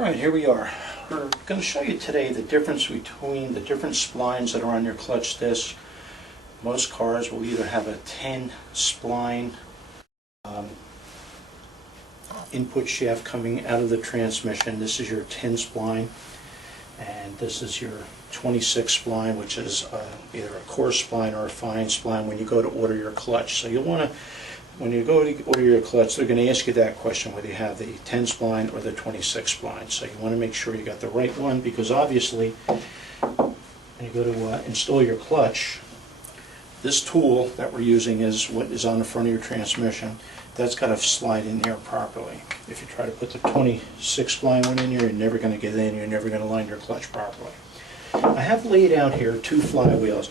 Alright, here we are. We're going to show you today the difference between the different splines that are on your clutch disc. Most cars will either have a 10 spline input shaft coming out of the transmission. This is your 10 spline, and this is your 26 spline, which is either a coarse spline or a fine spline when you go to order your clutch. So you'll want to, when you go to order your clutch, they're going to ask you that question, whether you have the 10 spline or the 26 spline. So you want to make sure you got the right one, because obviously when you go to install your clutch, this tool that we're using is what is on the front of your transmission. That's got to slide in there properly. If you try to put the 26 spline one in here, you're never going to get in, you're never going to line your clutch properly. I have laid out here two flywheels,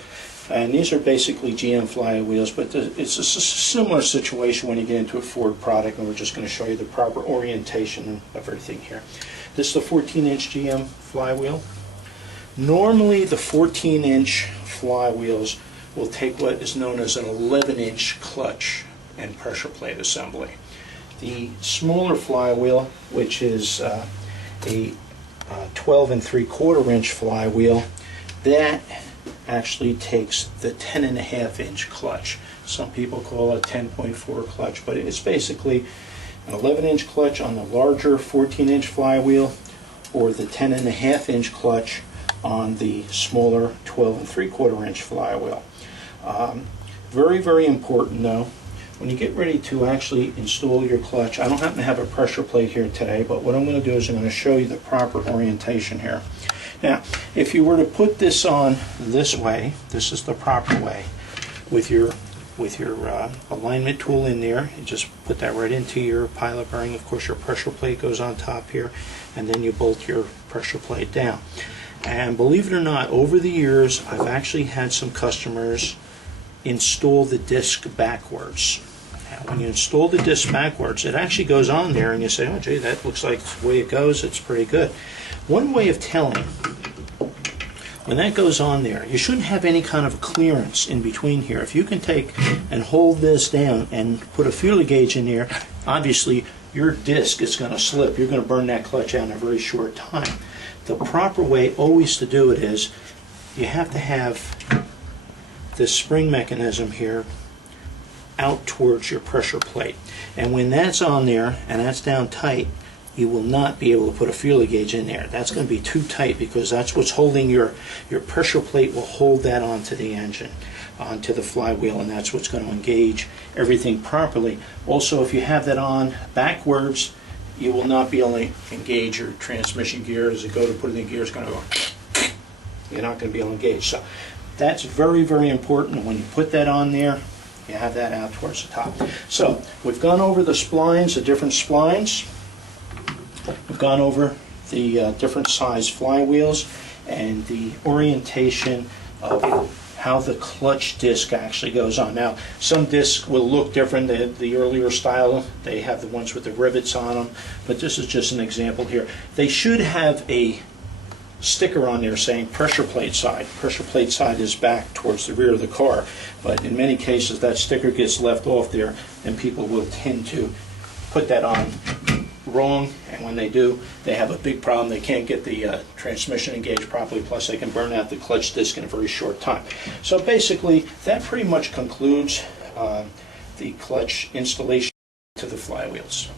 and these are basically GM flywheels, but it's a similar situation when you get into a Ford product, and we're just going to show you the proper orientation of everything here. This is the 14-inch GM flywheel. Normally the 14-inch flywheels will take what is known as an 11-inch clutch and pressure plate assembly. The smaller flywheel, which is a 12 3/4-inch flywheel, that actually takes the 10.5-inch clutch. Some people call it 10.4 clutch, but it's basically an 11-inch clutch on the larger 14-inch flywheel, or the 10.5-inch clutch on the smaller 12 3/4-inch flywheel. Very, very important though, when you get ready to actually install your clutch, I don't happen to have a pressure plate here today, but what I'm going to do is I'm going to show you the proper orientation here. Now, if you were to put this on this way, this is the proper way, with your alignment tool in there, you just put that right into your pilot bearing. Of course, your pressure plate goes on top here, and then you bolt your pressure plate down. And believe it or not, over the years, I've actually had some customers install the disc backwards. Now, when you install the disc backwards, it actually goes on there, and you say, oh gee, that looks like the way it goes, it's pretty good. One way of telling, when that goes on there, you shouldn't have any kind of clearance in between here. If you can take and hold this down and put a feeler gauge in there, obviously your disc is going to slip. You're going to burn that clutch out in a very short time. The proper way always to do it is you have to have this spring mechanism here out towards your pressure plate. And when that's on there and that's down tight, you will not be able to put a feeler gauge in there. That's going to be too tight, because that's what's holding your pressure plate will hold that onto the engine, onto the flywheel, and that's what's going to engage everything properly. Also, if you have that on backwards, you will not be able to engage your transmission gear. As you go to put it in gear, it's going to go, you're not going to be able to engage. So that's very, very important. When you put that on there, you have that out towards the top. So we've gone over the splines, the different splines. We've gone over the different size flywheels and the orientation of how the clutch disc actually goes on. Now, some discs will look different. The earlier style, they have the ones with the rivets on them, but this is just an example here. They should have a sticker on there saying pressure plate side. Pressure plate side is back towards the rear of the car, but in many cases that sticker gets left off there, and people will tend to put that on wrong, and when they do, they have a big problem. They can't get the transmission engaged properly, plus they can burn out the clutch disc in a very short time. So basically, that pretty much concludes the clutch installation to the flywheels.